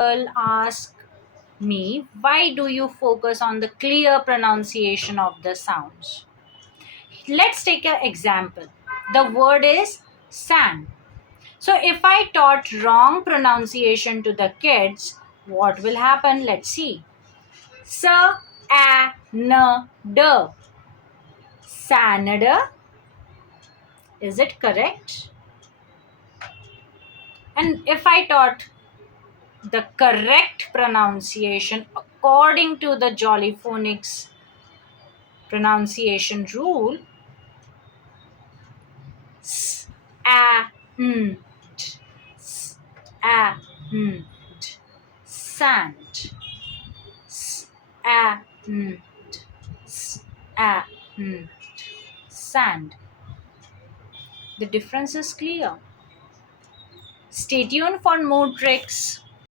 Will ask me, why do you focus on the clear pronunciation of the sounds? Let's take an example. The word is sand. So if I taught wrong pronunciation to the kids, what will happen? Let's see. S a n d. Sand. Is it correct? And if I taught the correct pronunciation according to the Jolly Phonics pronunciation rule, s a n d, s a n d, sand, s a n d, s a n d, sand. The difference is clear. Stay tuned for more tricks.